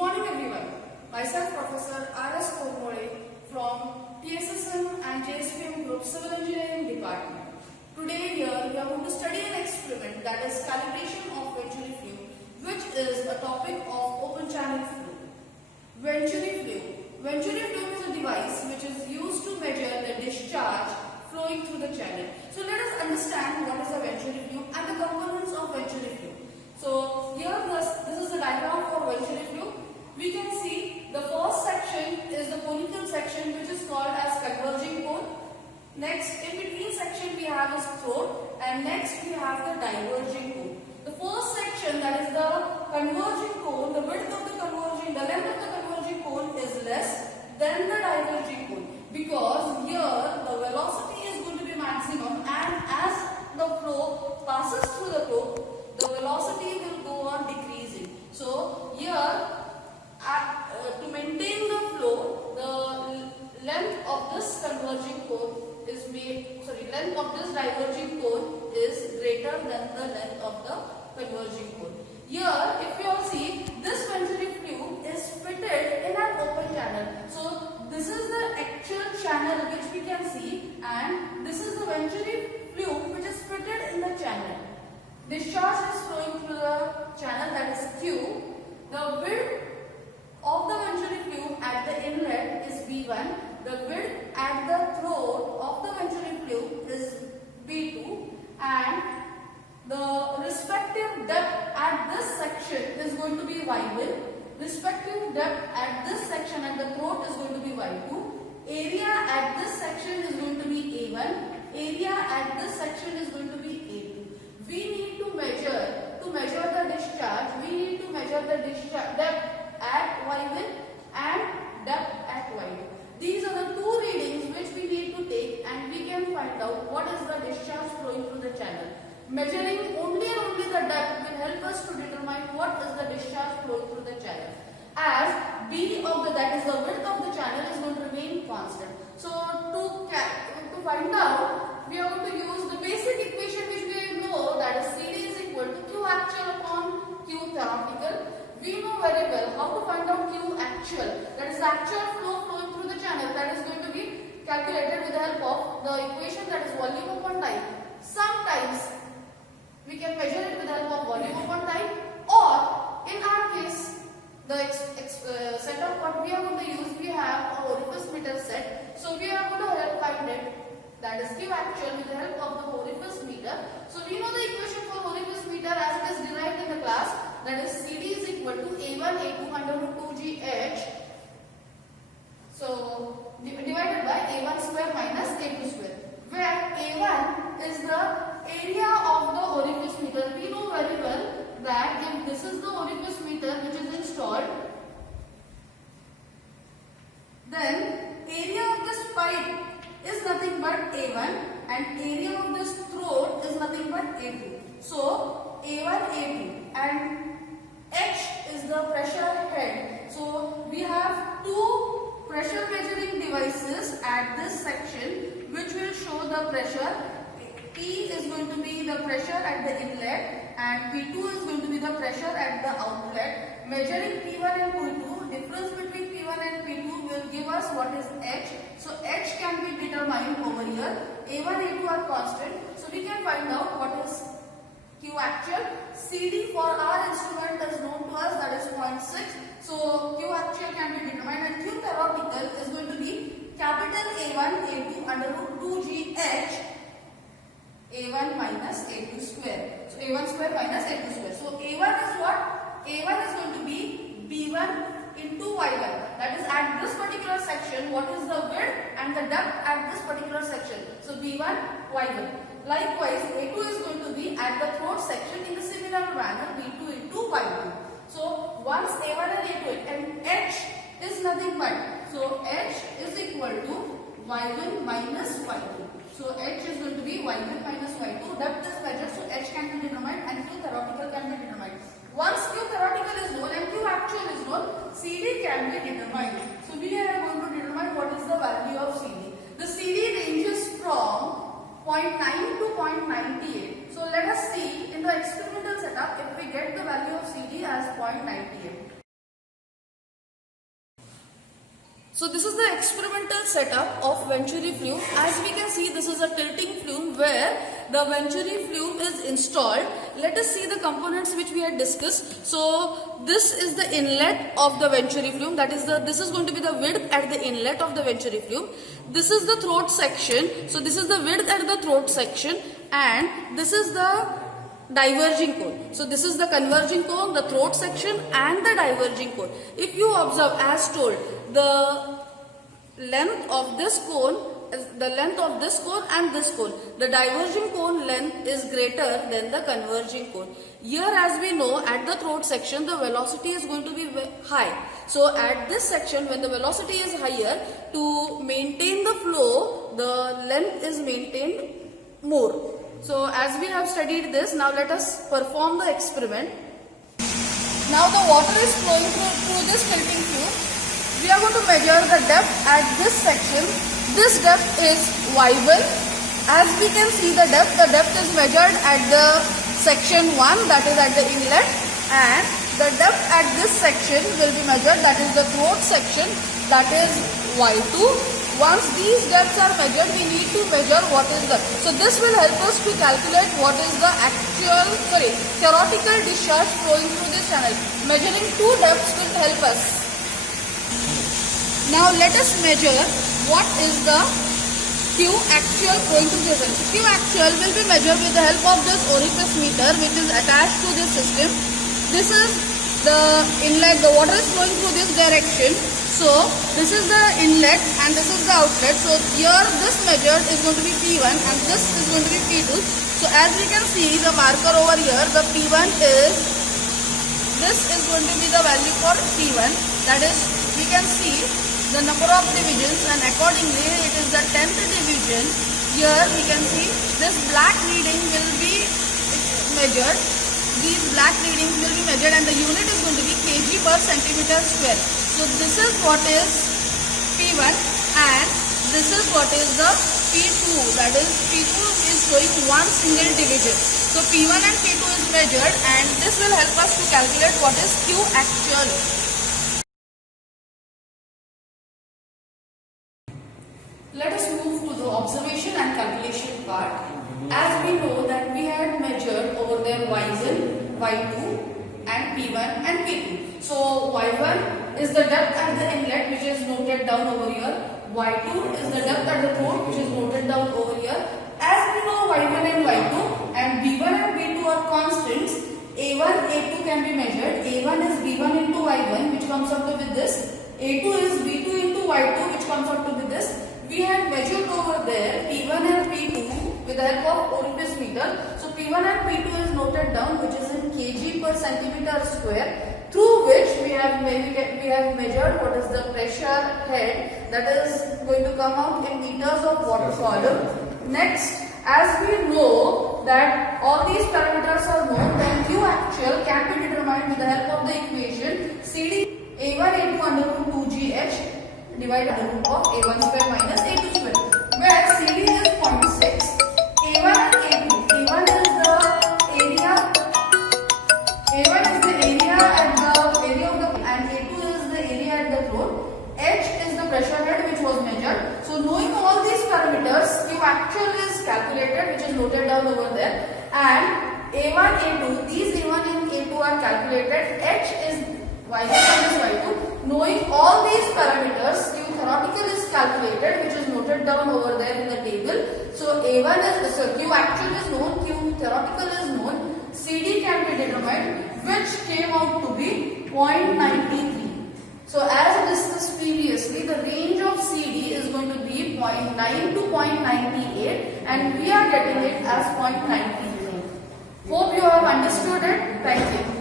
morning everyone. Myself Professor R.S. Kormore from TSSM and JSPM Group Civil Engineering Department. Today here we are going to study an experiment, that is calibration of Venturi flume, which is a topic of open channel flow. Venturi flume. Venturi flume is a device which is used to measure the discharge flowing through the channel. So let us understand what is a Venturi flume and the components of Venturi flume. So here this is the diagram for Venturi flume. We can see the first section is the conical section, which is called as converging cone. Next, in between section we have is throat, and next we have the diverging cone. The first section, that is the converging cone, the width of the length of the converging cone is less than the diverging cone, because here the velocity is going to be maximum, and as the flow passes through the probe, the velocity will go on decreasing. So here, to maintain the flow, the length of this converging cone is length of this diverging cone is greater than the length of the converging cone. Here, if you all see, this Venturi flume is fitted in an open channel. So this is the actual channel which we can see, and this is the Venturi flume which is fitted in the channel. Discharge is flowing through the channel, that is Q. The width of the Venturi flume at the inlet is V1. The width at the throat of the Venturi flume is V2, and the respective depth at this section is going to be Y1. Respective depth at this section at the throat is going to be Y2. Area at this section is going to be A1. Area at this section is going to be A2. We need to measure the discharge. We need to measure the discharge depth at Y1 and depth at Y2. These are the two readings which we need to take, and we can find out what is the discharge flowing through the channel. Measuring only and only the depth will help us to determine what is the discharge flowing through the channel, as B of the, that is the width of the channel, is going to remain constant. So to find out, we are going to use the basic equation which we know, that is CD is equal to Q actual upon Q theoretical. We know very well how to find out Q actual, that is the actual flow flowing through the channel, that is going to be calculated with the help of the equation, that is volume upon time. Sometimes we can measure it with the help of volume upon time, or in our case, the setup what we are going to use, we have a orifice meter set. So we are going to find it, that is Q actual, with the help of the orifice meter. So we know the equation for orifice meter as it is derived in the class, that is CD is equal to A1 A2 under root 2GH. So divided by A1 square minus A2 square, where A1 is the area of the orifice meter. We know very well that if this is the orifice meter which is installed, then area of this pipe is nothing but A1, and area of this throat is nothing but A2. So A1 A2, and H is the pressure head. So we have two pressure measuring devices at this section which will show the pressure. P is going to be the pressure at the inlet, and P2 is going to be the pressure at the outlet. Measuring P1 and P2, difference between P1 and P2 will give us what is H. So H can be determined over here. A1, A2 are constant. So we can find out what is Q actual. CD for our instrument is known to us, that is 0.6. So Q actual can be determined, and Q theoretical is going to be capital A1 A2 under root 2GH A1 minus A2 square. So A1 square minus A2 square. So A1 is what? A1 is going to be B1 into Y1. That is at this particular section, what is the width and the depth at this particular section. So B1, Y1. Likewise, A2 is going to be at the throat section in the similar manner, B2 into Y2. So once A1 and A2, and H is nothing but, so H is equal to Y1 minus Y2. So H is going to be Y1 minus Y2. Depth is measured, so H can be determined and Q theoretical can be determined. Once Q theoretical is known and Q actual is known, CD can be determined. So we are going to determine what is the value of CD. The CD ranges from 0.9 to 0.98. So let us see in the experimental setup if we get the value of CD as 0.98. So this is the experimental setup of Venturi flume. As we can see, this is a tilting flume where the Venturi flume is installed. Let us see the components which we had discussed. So this is the inlet of the Venturi flume. That is this is going to be the width at the inlet of the Venturi flume. This is the throat section. So this is the width at the throat section, and this is the diverging cone. So this is the converging cone, the throat section, and the diverging cone. If you observe, as told, the length of this cone is the length of this cone and this cone. The diverging cone length is greater than the converging cone. Here, as we know, at the throat section, the velocity is going to be high. So at this section, when the velocity is higher, to maintain the flow, the length is maintained more. So as we have studied this, now let us perform the experiment. Now the water is flowing through this tilting flume. We are going to measure the depth at this section. This depth is y1. As we can see, the depth is measured at the section 1, that is at the inlet, and the depth at this section will be measured, that is the throat section, that is y2. Once these depths are measured, we need to measure what is the... So this will help us to calculate what is the theoretical discharge flowing through this channel. Measuring two depths will help us. Now let us measure what is the Q actual flowing through this channel. So Q actual will be measured with the help of this orifice meter which is attached to this system. This is the inlet, the water is flowing through this direction. So this is the inlet and this is the outlet. So here this measured is going to be P1 and this is going to be P2. So as we can see the marker over here, the P1 is, this is going to be the value for P1. That is, we can see the number of divisions and accordingly it is the 10th division. Here we can see this black reading will be measured. These black readings will be measured and the unit is going to be kg per centimeter square. So this is what is P1 and this is what is the P2. That is, P2 is showing one single division. So P1 and P2 is measured and this will help us to calculate what is Q actual. Let us move to the observation and calculation part. As we know that we had measured over there y1, y2 and P1 and P2. So y1 is the depth at the inlet which is noted down over here. y2 is the depth at the throat which is noted down over here. As we know y1 and y2 and b1 and b2 are constants, a1, a2 can be measured. a1 is b1 into y1 which comes up to with this. a2 is b2 into y2 which comes up to with this. We had measured over there P1 and P2 with the help of orifice meter. So P1 and P2 is noted down which is in kg per centimeter square, through which we have measured what is the pressure head that is going to come out in meters of water column. Next, as we know that all these parameters are known, then Q actual can be determined with the help of the equation CD A1 into under root 2GH divided by the root of A1 square minus A2 square, where CD is 0.6, A1 and A2. A1 is the area at the area of the, and A2 is the area at the throat. H is the pressure head which was measured. So knowing all these parameters, Q actual is calculated, which is noted down over there, and A1, A2, these A1 and A2 are calculated. H is y1 minus y2. Knowing all these parameters, Q theoretical is calculated, which is noted down over there in the table. So A1 is, so Q actual is known, Q theoretical is known, CD can be determined, which came out to be 0.93. So as discussed previously, the range of CD is going to be 0.9 to 0.98 and we are getting it as 0.93. Hope you have understood it. Thank you.